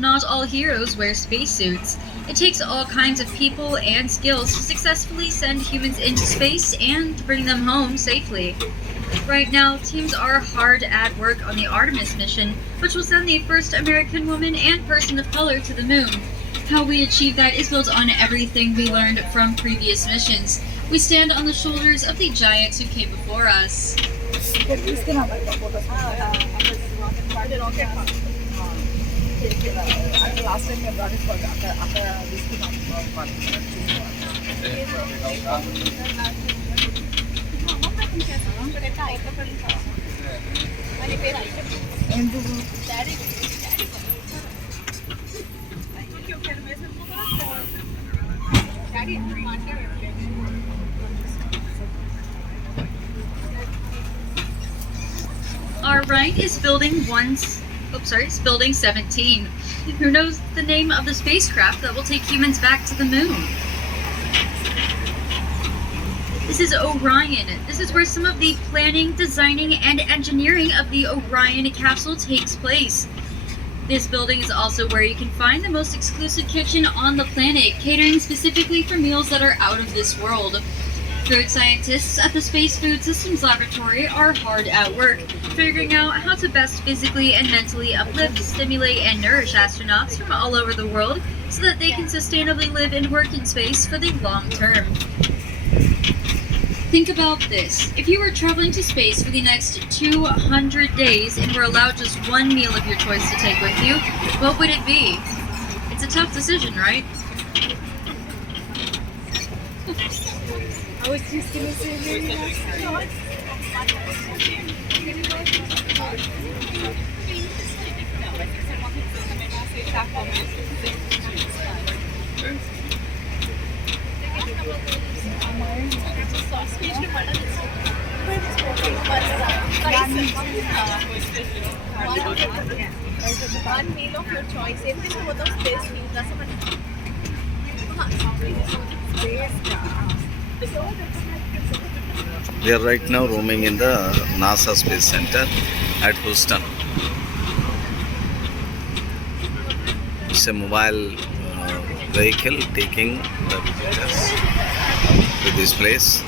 not all heroes wear spacesuits. It takes all kinds of people and skills to successfully send humans into space and to bring them home safely. Right now, teams are hard at work on the Artemis mission, which will send the first American woman and person of color to the moon. How we achieve that is built on everything we learned from previous missions. We stand on the shoulders of the giants who came before us. Last time I brought it for after Our right is it's building 17. Who knows the name of the spacecraft that will take humans back to the moon? This is Orion. This is where some of the planning, designing, and engineering of the Orion capsule takes place. This building is also where you can find the most exclusive kitchen on the planet, catering specifically for meals that are out of this world. Food scientists at the Space Food Systems Laboratory are hard at work, figuring out how to best physically and mentally uplift, stimulate, and nourish astronauts from all over the world so that they can sustainably live and work in space for the long term. Think about this. If you were traveling to space for the next 200 days and were allowed just one meal of your choice to take with you, what would it be? It's a tough decision, right? I was just gonna say maybe one meal of your choice. Everything about space meal. We are right now roaming in the NASA Space Center at Houston. It's a mobile vehicle taking the visitors to this place.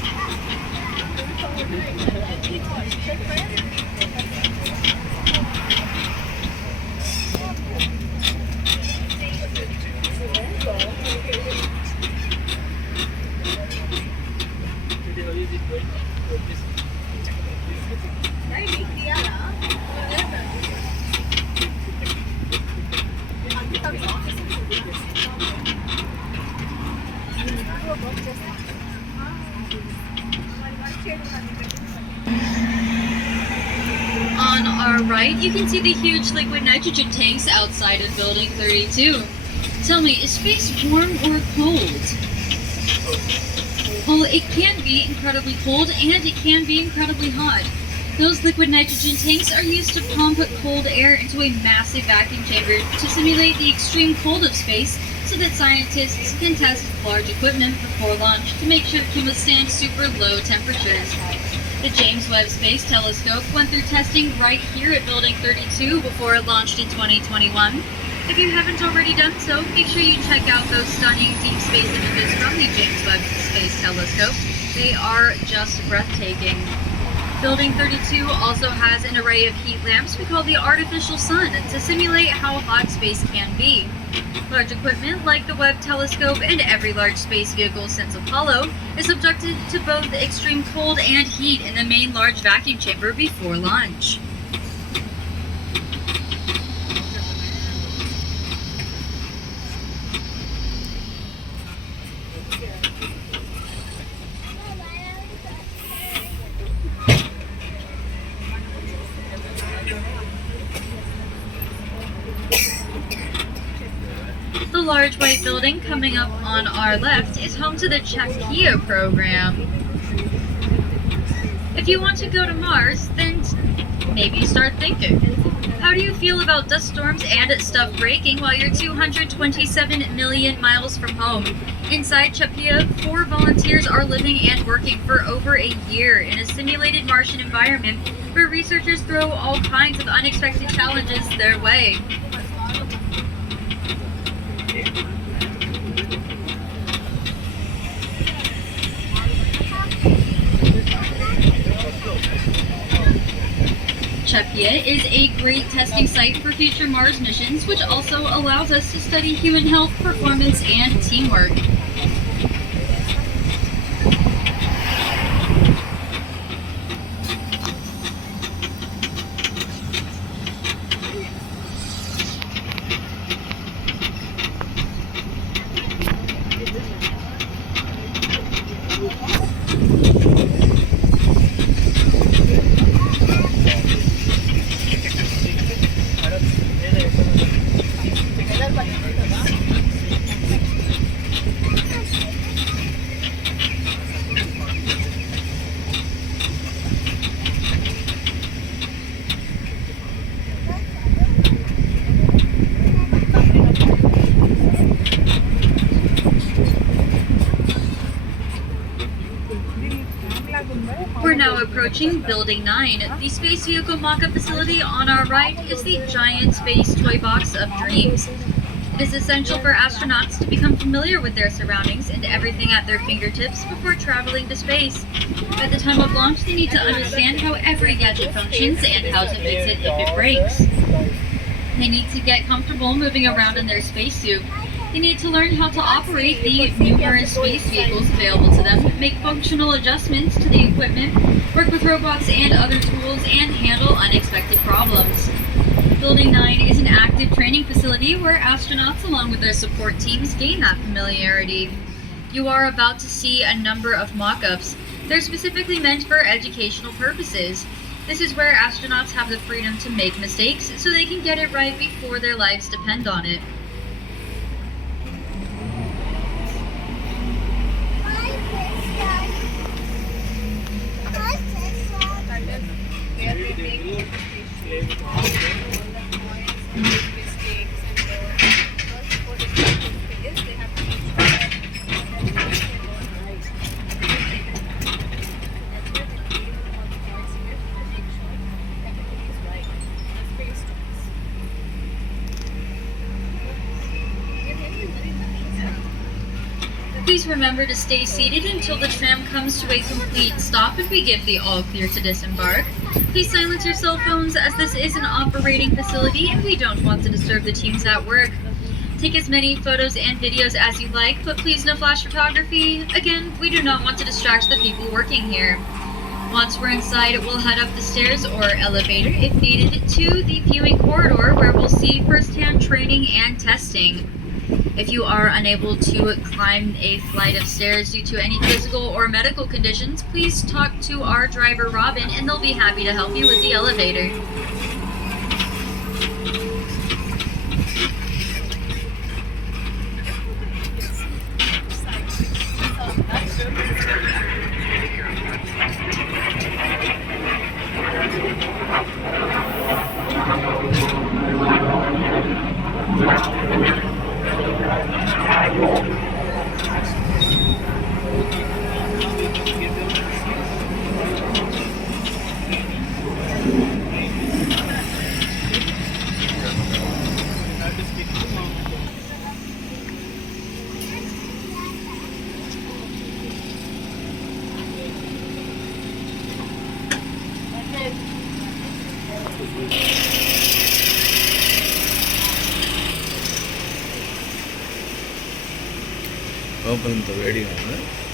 On our right, you can see the huge liquid nitrogen tanks outside of Building 32. Tell me, is space warm or cold? Well, it can be incredibly cold and it can be incredibly hot. Those liquid nitrogen tanks are used to pump cold air into a massive vacuum chamber to simulate the extreme cold of space so that scientists can test large equipment before launch to make sure it can withstand super low temperatures. The James Webb Space Telescope went through testing right here at Building 32 before it launched in 2021. If you haven't already done so, make sure you check out those stunning deep space images from the James Webb Space Telescope. They are just breathtaking. Building 32 also has an array of heat lamps we call the artificial sun to simulate how hot space can be. Large equipment like the Webb telescope and every large space vehicle since Apollo is subjected to both extreme cold and heat in the main large vacuum chamber before launch. The large white building coming up on our left is home to the CHAPEA program. If you want to go to Mars, then maybe start thinking. How do you feel about dust storms and stuff breaking while you're 227 million miles from home? Inside CHAPEA, 4 volunteers are living and working for over a year in a simulated Martian environment where researchers throw all kinds of unexpected challenges their way. Olympia is a great testing site for future Mars missions, which also allows us to study human health, performance, and teamwork. We're now approaching Building 9. The space vehicle mock-up facility on our right is the giant space toy box of dreams. It is essential for astronauts to become familiar with their surroundings and everything at their fingertips before traveling to space. At the time of launch, they need to understand how every gadget functions and how to fix it if it breaks. They need to get comfortable moving around in their spacesuit. They need to learn how to operate the numerous space vehicles available to them, make functional adjustments to the equipment, work with robots and other tools, and handle unexpected problems. Building 9 is an active training facility where astronauts, along with their support teams, gain that familiarity. You are about to see a number of mock-ups. They're specifically meant for educational purposes. This is where astronauts have the freedom to make mistakes so they can get it right before their lives depend on it. Please remember to stay seated until the tram comes to a complete stop and we give the all clear to disembark. Please silence your cell phones as this is an operating facility and we don't want to disturb the teams at work. Take as many photos and videos as you like, but please no flash photography. Again, we do not want to distract the people working here. Once we're inside, we'll head up the stairs or elevator if needed to the viewing corridor where we'll see firsthand training and testing. If you are unable to climb a flight of stairs due to any physical or medical conditions, please talk to our driver Robin and they'll be happy to help you with the elevator. Open the radio, huh?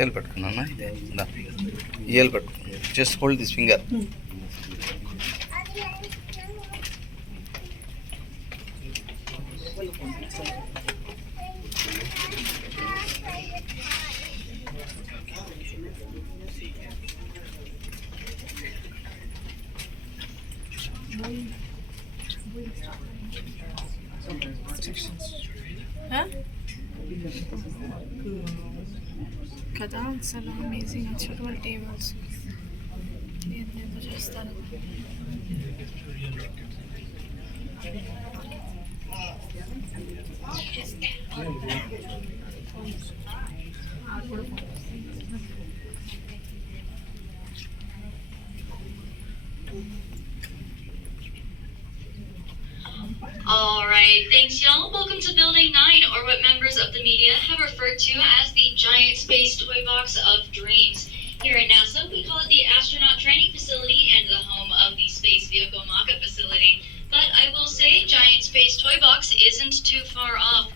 ఏలు పట్టుకున్నా ఏలు పట్టుకున్నా just hold this finger. కదా అసలు amazing వచ్చేటువంటి tables ఏదో చేస్తారు. Alright, thanks y'all. Welcome to Building 9, or what members of the media have referred to as the giant space toy box of dreams. Here at NASA, we call it the Astronaut Training Facility and the home of the Space Vehicle Mock-Up Facility. But I will say, Giant Space Toy Box isn't too far off.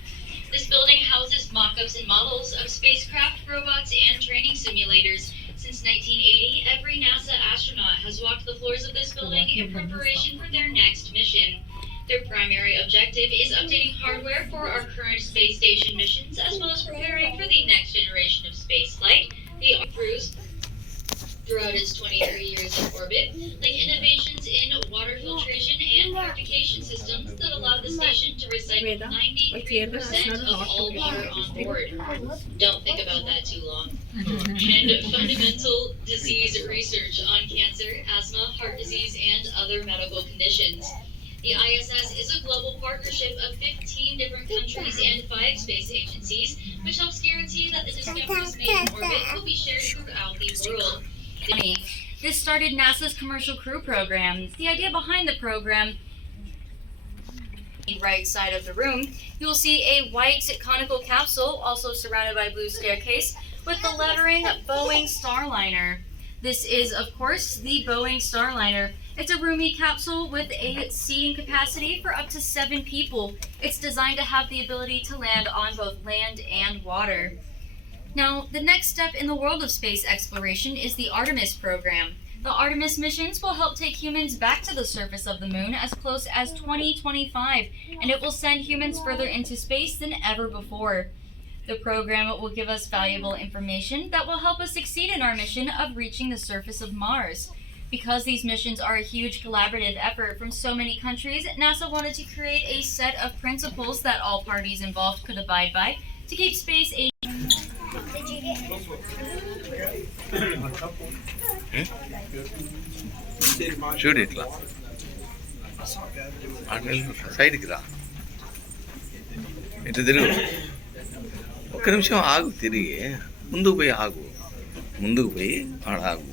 This building houses mock-ups and models of spacecraft, robots, and training simulators. Since 1980, every NASA astronaut has walked the floors of this building in preparation for their next mission. Their primary objective is updating hardware for our current space station missions, as well as preparing for the next generation of spaceflight, the Cruise. Throughout its 23 years in orbit, like innovations in water filtration and purification systems that allow the station to recycle 93% of all water on board. Don't think about that too long. And fundamental disease research on cancer, asthma, heart disease, and other medical conditions. The ISS is a global partnership of 15 different countries and 5 space agencies, which helps guarantee that the discoveries made in orbit will be shared throughout the world. This started NASA's Commercial Crew Program. The idea behind the program, the right side of the room, you will see a white conical capsule, also surrounded by a blue staircase, with the lettering Boeing Starliner. This is, of course, the Boeing Starliner. It's a roomy capsule with a seating capacity for up to 7 people. It's designed to have the ability to land on both land and water. Now, the next step in the world of space exploration is the Artemis program. The Artemis missions will help take humans back to the surface of the moon as close as 2025, and it will send humans further into space than ever before. The program will give us valuable information that will help us succeed in our mission of reaching the surface of Mars. Because these missions are a huge collaborative effort from so many countries, NASA wanted to create a set of principles that all parties involved could abide by to keep space చూడు ఇట్లా సైడ్కి రా, ఇటు తిరుగు, ఒక్క నిమిషం ఆగు, తిరిగి ముందుకు పోయి ఆగు, ముందుకు పోయి ఆడ ఆగు,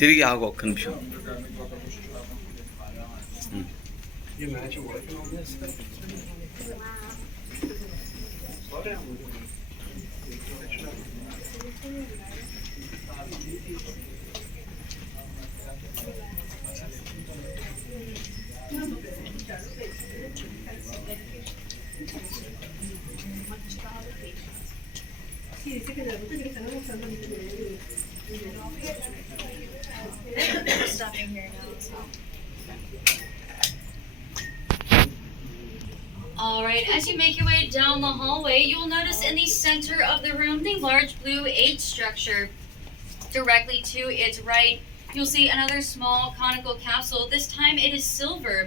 తిరిగి ఆగు ఒక్క నిమిషం. Stopping here now. Alright, as you make your way down the hallway, you will notice in the center of the room the large blue H structure. Directly to its right, you'll see another small conical capsule. This time it is silver.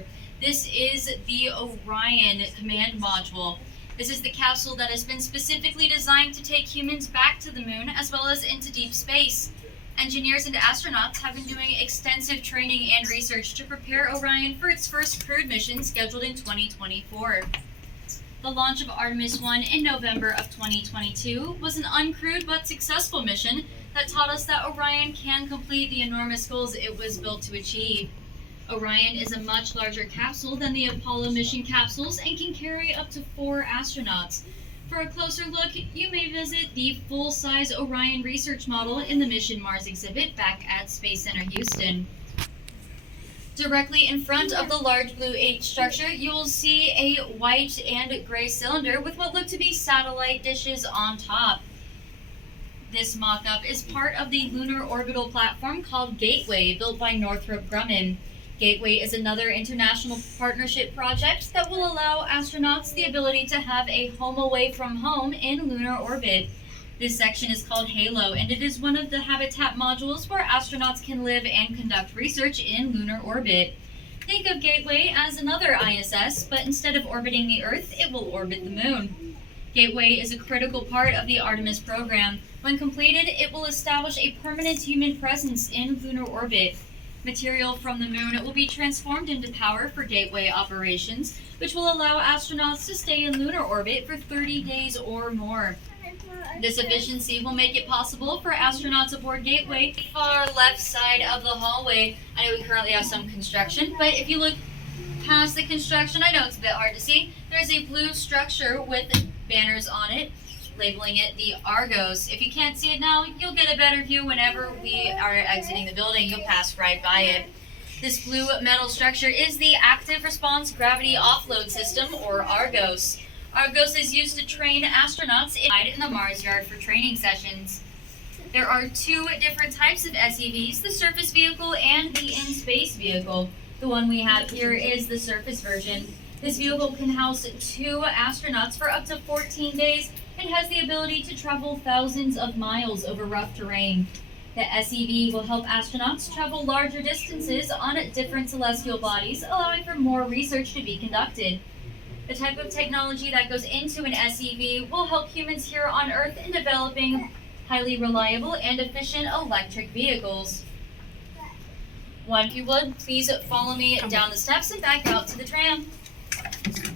This is the Orion command module. This is the capsule that has been specifically designed to take humans back to the moon as well as into deep space. Engineers and astronauts have been doing extensive training and research to prepare Orion for its first crewed mission scheduled in 2024. The launch of Artemis 1 in November of 2022 was an uncrewed but successful mission that taught us that Orion can complete the enormous goals it was built to achieve. Orion is a much larger capsule than the Apollo mission capsules and can carry up to 4 astronauts. For a closer look, you may visit the full-size Orion research model in the Mission Mars exhibit back at Space Center Houston. Directly in front of the large blue H structure, you will see a white and gray cylinder with what look to be satellite dishes on top. This mock-up is part of the lunar orbital platform called Gateway, built by Northrop Grumman. Gateway is another international partnership project that will allow astronauts the ability to have a home away from home in lunar orbit. This section is called HALO, and it is one of the habitat modules where astronauts can live and conduct research in lunar orbit. Think of Gateway as another ISS, but instead of orbiting the Earth, it will orbit the Moon. Gateway is a critical part of the Artemis program. When completed, it will establish a permanent human presence in lunar orbit. Material from the Moon will be transformed into power for Gateway operations, which will allow astronauts to stay in lunar orbit for 30 days or more. This efficiency will make it possible for astronauts aboard Gateway. Far left side of the hallway, I know we currently have some construction, but if you look past the construction, I know it's a bit hard to see, there's a blue structure with banners on it, labeling it the Argos. If you can't see it now, you'll get a better view whenever we are exiting the building. You'll pass right by it. This blue metal structure is the Active Response Gravity Offload System, or Argos. Argos is used to train astronauts in the Mars Yard for training sessions. There are 2 different types of SEVs, the surface vehicle and the in-space vehicle. The one we have here is the surface version. This vehicle can house 2 astronauts for up to 14 days and has the ability to travel thousands of miles over rough terrain. The SEV will help astronauts travel larger distances on different celestial bodies, allowing for more research to be conducted. The type of technology that goes into an SEV will help humans here on Earth in developing highly reliable and efficient electric vehicles. If you would, please follow me down the steps and back out to the tram. Sure.